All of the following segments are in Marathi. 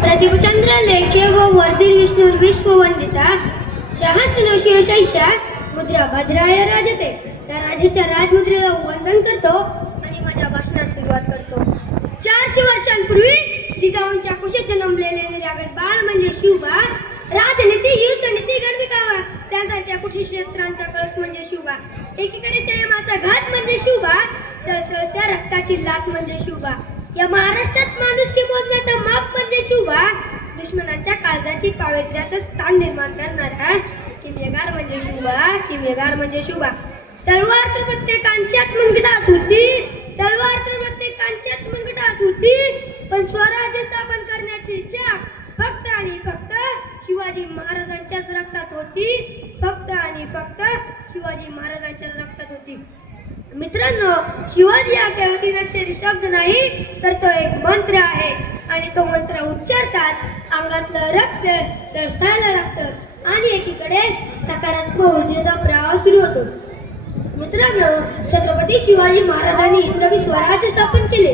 प्रदीपचंद्र लेखे व वर्धिर विष्णू विश्ववंदिता शहासनो शिवशैषा मुद्रा भद्राय राजते. त्या राजाच्या राजमुद्रेला वंदन करतो आणि माझ्या भाषणास सुरुवात करतो. 400 वर्षांपूर्वी जिजाऊंच्या कुशीत जन्मलेले निरागस बाळ म्हणजे शिवबा. राजनीती, युद्धनीती, गणविकावा त्यासारख्या कुशीक्षेत्रांचा कळस म्हणजे शिवबा. एकीकडे संयमाचा घाट म्हणजे शिवबा, सळसळत्या रक्ताची लाट म्हणजे शिवबा. या महाराष्ट्रात माणुसकी मोजण्याचा माप म्हणजे शिवबा. दुश्मनांच्या काळजातील पावित्र्याचं स्थान निर्माण करणारा किमयेगार म्हणजे शिवबा. किमयेगार म्हणजे शिवबा. तलवार तर प्रत्येकांच्याच मनगटात होती, तलवार तर प्रत्येकांच्याच मनगटात होती, पण स्वराज्य स्थापन करण्याची इच्छा फक्त आणि फक्त शिवाजी महाराजांच्याच रक्तात होती. फक्त आणि फक्त शिवाजी महाराजांच्याच रक्तात होती. मित्रांनो, शिवाजी हा केवळ 3 अक्षरी शब्द नाही, तर तो एक मंत्र आहे आणि तो मंत्र उच्चारताच अंगातलं रक्त सरसायला लागतं आणि एकीकडे सकारात्मक ऊर्जेचा प्रवाह सुरू होतो. मित्रांनो, छत्रपती शिवाजी महाराजांनी हिंदवी स्वराज्य स्थापन केले.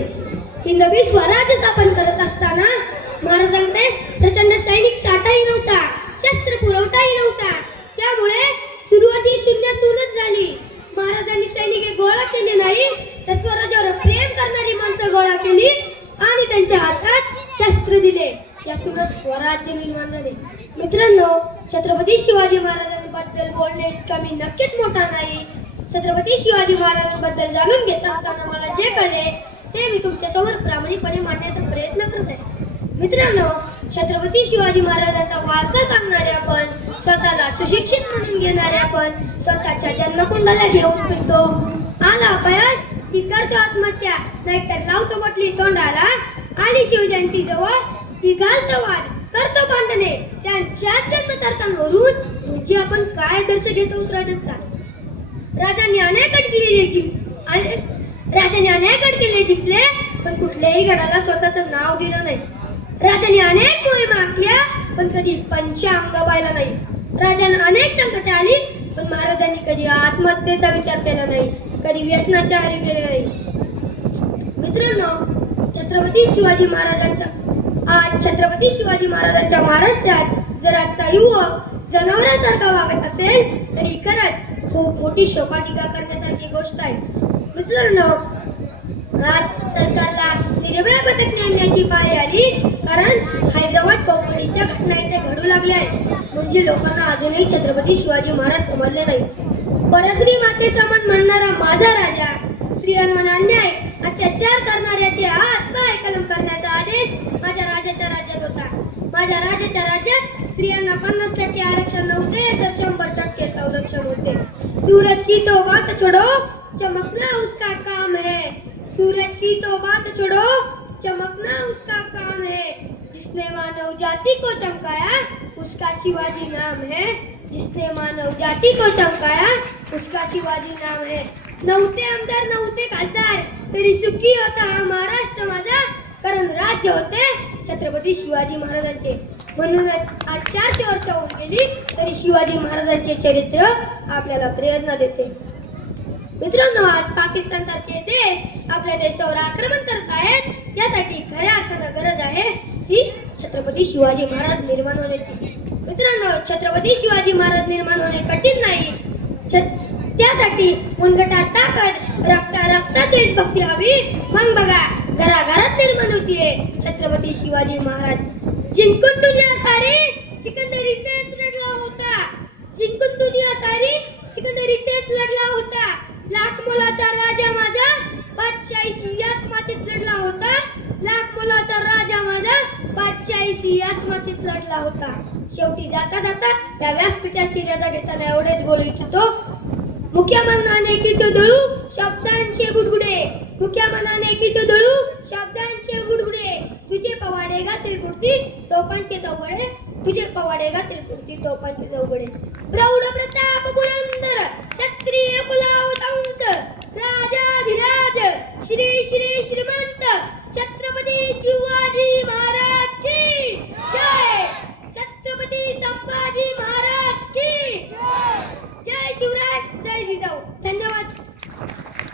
हिंदवी स्वराज्य स्थापन करत असताना महाराजांकडे प्रचंड सैनिक साठाही नव्हता, शस्त्र पुरवठाही नव्हता. त्यामुळे सुरुवात ही शून्यातूनच झाली. महाराजांनी सैनिक गोळा केले नाही, तर स्वराज्यावर प्रेम करणारी माणसं गोळा केली आणि त्यांच्या हातात शस्त्र दिले. यातूनच स्वराज्य निर्माण झाले. मित्रांनो, छत्रपती शिवाजी महाराजांबद्दल बोलणे इतका मी नक्कीच मोठा नाही. छत्रपती शिवाजी महाराजांबद्दल जाणून घेत असताना मला जे कळले ते मी तुमच्या समोर प्रामाणिकपणे मांडण्याचा प्रयत्न करत आहे. मित्रांनो, छत्रपती शिवाजी महाराजांचा वारसा सांगणारे आपण, स्वतःला सुशिक्षित म्हणून घेणारे आपण, स्वतःच्या जन्मकुंडाला घेऊन फिरतो. आला अपयश की करतो आत्महत्या, नाहीतर लावतो बटली तोंडाला. आली शिवजयंती जवळ की घालतो वाद, करतो भांडणे. त्यांच्या जन्मतारखांवरून म्हणजे आपण काय दर्श घेतो राजांचा. राजांनी अनेक किल्ले जिंकले, पण कुठल्याही गडाला स्वतःचं नाव दिलं नाही. राजांनी अनेक मोहिमा आखल्या, पण कधी पंचांग पाहिला नाही. राजांना अनेक संकटे आली, पण महाराजांनी कधी आत्महत्येचा विचार केला नाही, कधी व्यसनाच्या आहारी गेले नाही. मित्रांनो, छत्रपती शिवाजी महाराजांच्या महाराष्ट्रात जर आजचा युवक जनावरांसारखा वागत असेल तरी खरंच खूप मोठी शोकाटीका करण्यासारखी गोष्ट आहे. मित्रांनो, आज सरकारला निर्भया पथक नेमण्याची पाळी आली, कारण हैदराबाद कोकणीच्या घटना इथे घडू लागल्या आहेत. म्हणजे लोकांना अजूनही छत्रपती शिवाजी महाराज समजले नाही. परस्त्री मातेचा मन म्हणणारा माझा राजा, स्त्रियांवर अन्याय अत्याचार करणाऱ्याचे हात पाय कलम करण्याचा आदेश माझ्या राजाच्या राज्यात होता. माझ्या राजाच्या राज्यात स्त्रियांना 50% आरक्षण नव्हते, तर 100% संरक्षण होते. सूरज की तो बात छोड़ो, चमकना उसका काम है. सूरज की तो बात छोड़ो, चमकना उसका काम है. जिसने मानव जाति को चमकाया उसका शिवाजी नाम है. जिसने मानव जाति को चमकाया उसका शिवाजी नाम है. नव्हते आमदार, नव्हते खासदार, तरी सुखी होता हा महाराष्ट्र माझा, कारण राज्य होते छत्रपती शिवाजी महाराजांचे. म्हणूनच आज 400 वर्ष होऊन गेली तरी शिवाजी महाराजांचे चरित्र आपल्याला प्रेरणा देते. मित्रांनो, आज पाकिस्तान सारखे देश आपल्या देशावर आक्रमण करत आहेत. यासाठी खऱ्या अर्थानं गरज आहे ती छत्रपती शिवाजी महाराज निर्माण होण्याची. मित्रांनो, छत्रपती शिवाजी महाराज निर्माण होणे कठीण नाही. त्यासाठी मुनगटात ताकद, रक्तात देशभक्ती हवी. मग बघा, घराघरात निर्माण होतीये छत्रपती शिवाजी महाराज. जिंकून दुनिया सारी सिकंदर इथेच लढला होता. जिंकून दुनिया सारी सिकंदर इथेच लढला होता. लाख मोलाचा राजा माझा बादशाही याच मातीत लढला होता. लाख मोलाचा राजा माझा बादशाही याच मातीत लढला होता. शेवटी जाता जाता या व्यासपीठाची रजा घेताना एवढेच बोलू इच्छितो. मुख्या मनाने की तो दळू शब्दांचे बुडबुडे. मुख्या मनाने की तो दळू शब्दांचे बुडबुडे. तुझे पवाडे घातील पुरती तोफांचे चौघडे. तुझे पवाडे घातील पुरती तोफांचे चौघडे. प्रौढ प्रताप पुरंदर क्षत्रिय कुलावतांश राजाधिराज